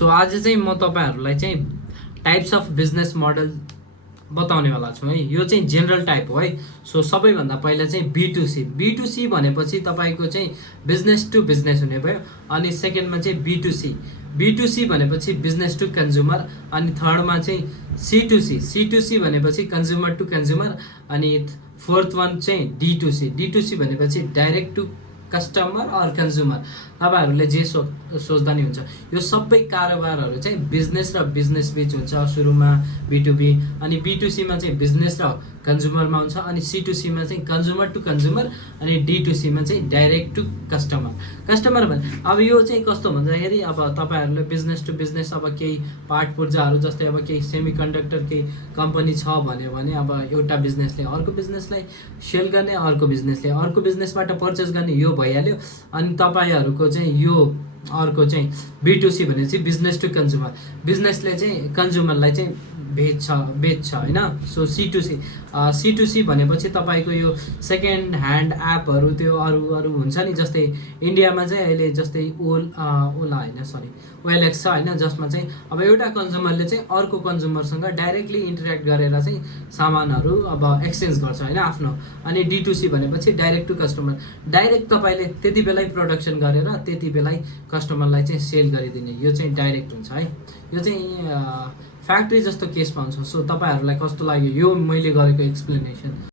So आज चाहिँ म तपाईहरुलाई चाहिँ टाइप्स अफ बिजनेस मोडल बताउने वाला छु है। यो चाहिँ जनरल टाइप हो है। सो सबैभन्दा पहिला चाहिँ B2C भनेपछि तपाईको चाहिँ बिजनेस टु बिजनेस हुने भयो। अनि सेकेन्डमा चाहिँ B2C भनेपछि बिजनेस टु कन्ज्युमर। अनि थर्डमा चाहिँ C2C भनेपछि कन्ज्युमर टु कन्ज्युमर। अनि फोर्थ वान चाहिँ D2C भनेपछि direct to customer or consumer. तपाईहरुले जे सोच्दा नि हुन्छ। यो सबै कारोबारहरु चाहिँ बिजनेस र बिजनेस बीच हुन्छ। सुरुमा B2B अनि B2C मा चाहिँ बिजनेस र कन्ज्युमरमा हुन्छ। अनि C2C मा चाहिँ कन्ज्युमर टु कन्ज्युमर। अनि D2C मा चाहिँ डाइरेक्ट टु कस्टमर भने अब यो चाहिँ कस्तो भन्दाखेरि अब तपाईहरुले बिजनेस टु बिजनेस अब केही पार्ट पूर्जाहरु जस्तै अब केही सेमिकन्डक्टर केही कम्पनी छ भने अब एउटा बिजनेसले अर्को बिजनेसलाई सेल गर्ने, अर्को बिजनेसले अर्को बिजनेसबाट परचेज गर्ने, यो भइहाल्यो। अनि तपाईहरुको चाहिँ यो अर्को चाहिँ B2C भनेपछि बिजनेस टु कन्ज्युमर। बिजनेसले चाहिँ कन्ज्युमरलाई चाहिँ बेच्छ हैन। सो C2C भनेपछि तपाईको यो सेकेन्ड ह्यान्ड एपहरु त्यो अरु हुन्छ नि। जस्तै इन्डियामा चाहिँ अहिले जस्तै ओला हैन सरी OLX छ हैन, जसमा चाहिँ अब एउटा कन्ज्युमरले चाहिँ अर्को कन्ज्युमरसँग डाइरेक्टली इन्टरेक्ट गरेर चाहिँ सामानहरु अब एक्सचेन्ज गर्छ हैन आफ्नो। अनि D2C भनेपछि डाइरेक्ट टु कस्टमर। डाइरेक्ट तपाईले त्यति बेलै प्रोडक्सन गरेर त्यति बेलै कस्टमरलाई चाहिँ सेल गरिदिने, यो चाहिँ डाइरेक्ट हुन्छ है। यो चाहिँ फ्याक्ट्री जस्तो केसमा हुन्छ। सो तपाईहरुलाई कस्तो लाग्यो यो मैले गरेको एक्सप्लेनेसन?